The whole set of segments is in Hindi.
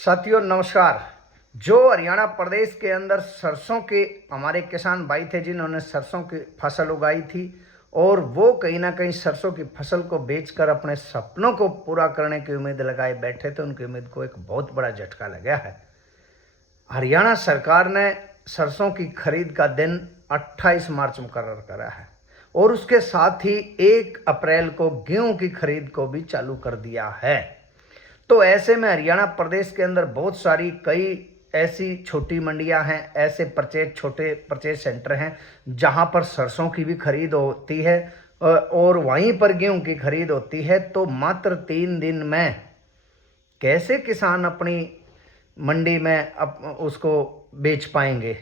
साथियों नमस्कार। जो हरियाणा प्रदेश के अंदर सरसों के हमारे किसान भाई थे जिन्होंने सरसों की फसल उगाई थी और वो कहीं ना कहीं सरसों की फसल को बेचकर अपने सपनों को पूरा करने की उम्मीद लगाए बैठे थे, उनकी उम्मीद को एक बहुत बड़ा झटका लगा है। हरियाणा सरकार ने सरसों की खरीद का दिन 28 मार्च मुकर्रर करा है और उसके साथ ही 1 अप्रैल को गेहूं की खरीद को भी चालू कर दिया है। तो ऐसे में हरियाणा प्रदेश के अंदर बहुत सारी कई ऐसी छोटी मंडियां हैं, ऐसे छोटे परचेज सेंटर हैं जहां पर सरसों की भी खरीद होती है और वहीं पर गेहूं की खरीद होती है। तो मात्र 3 दिन में कैसे किसान अपनी मंडी में उसको बेच पाएंगे?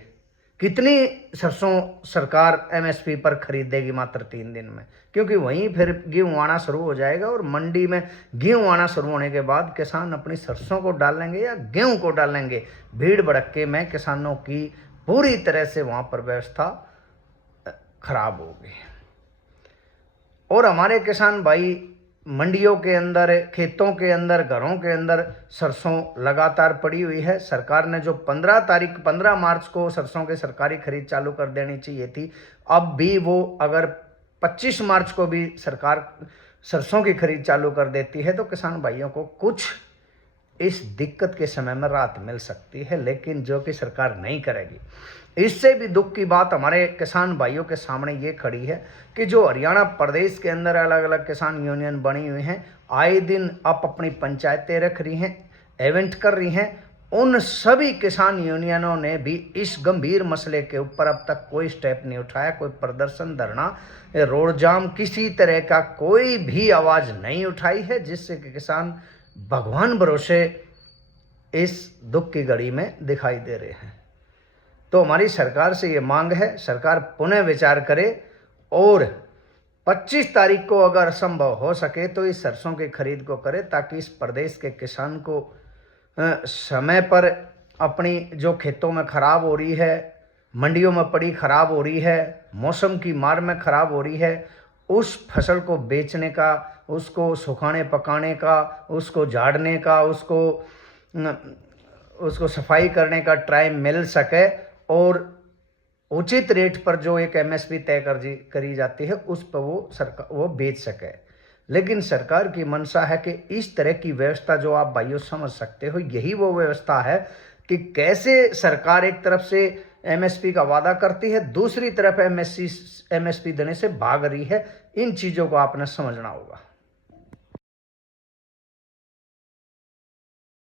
कितनी सरसों सरकार एमएसपी पर खरीदेगी मात्र 3 दिन में? क्योंकि वहीं फिर गेहूं आना शुरू हो जाएगा और मंडी में गेहूं आना शुरू होने के बाद किसान अपनी सरसों को डालेंगे या गेहूं को डालेंगे। भीड़ भड़क्के में किसानों की पूरी तरह से वहां पर व्यवस्था खराब होगी और हमारे किसान भाई मंडियों के अंदर, खेतों के अंदर, घरों के अंदर सरसों लगातार पड़ी हुई है। सरकार ने जो 15 मार्च को सरसों की सरकारी खरीद चालू कर देनी चाहिए थी, अब भी वो अगर 25 मार्च को भी सरकार सरसों की खरीद चालू कर देती है तो किसान भाइयों को कुछ इस दिक्कत के समय में राहत मिल सकती है, लेकिन जो कि सरकार नहीं करेगी। इससे भी दुख की बात हमारे किसान भाइयों के सामने ये खड़ी है कि जो हरियाणा प्रदेश के अंदर अलग अलग किसान यूनियन बनी हुई हैं, आए दिन आप अपनी पंचायतें रख रही हैं, इवेंट कर रही हैं, उन सभी किसान यूनियनों ने भी इस गंभीर मसले के ऊपर अब तक कोई स्टेप नहीं उठाया। कोई प्रदर्शन, धरना, रोड जाम, किसी तरह का कोई भी आवाज़ नहीं उठाई है, जिससे कि किसान भगवान भरोसे इस दुख की घड़ी में दिखाई दे रहे हैं। तो हमारी सरकार से ये मांग है, सरकार पुनः विचार करे और 25 तारीख को अगर संभव हो सके तो इस सरसों की खरीद को करे, ताकि इस प्रदेश के किसान को समय पर अपनी जो खेतों में खराब हो रही है, मंडियों में पड़ी खराब हो रही है, मौसम की मार में खराब हो रही है, उस फसल को बेचने का, उसको सुखाने पकाने का, उसको झाड़ने का, उसको सफाई करने का टाइम मिल सके और उचित रेट पर जो एक एमएसपी तय करी जाती है उस पर वो बेच सके। लेकिन सरकार की मंशा है कि इस तरह की व्यवस्था जो आप भाइयों समझ सकते हो, यही वो व्यवस्था है कि कैसे सरकार एक तरफ से एमएसपी का वादा करती है, दूसरी तरफ एमएसपी देने से भाग रही है। इन चीज़ों को आपने समझना होगा।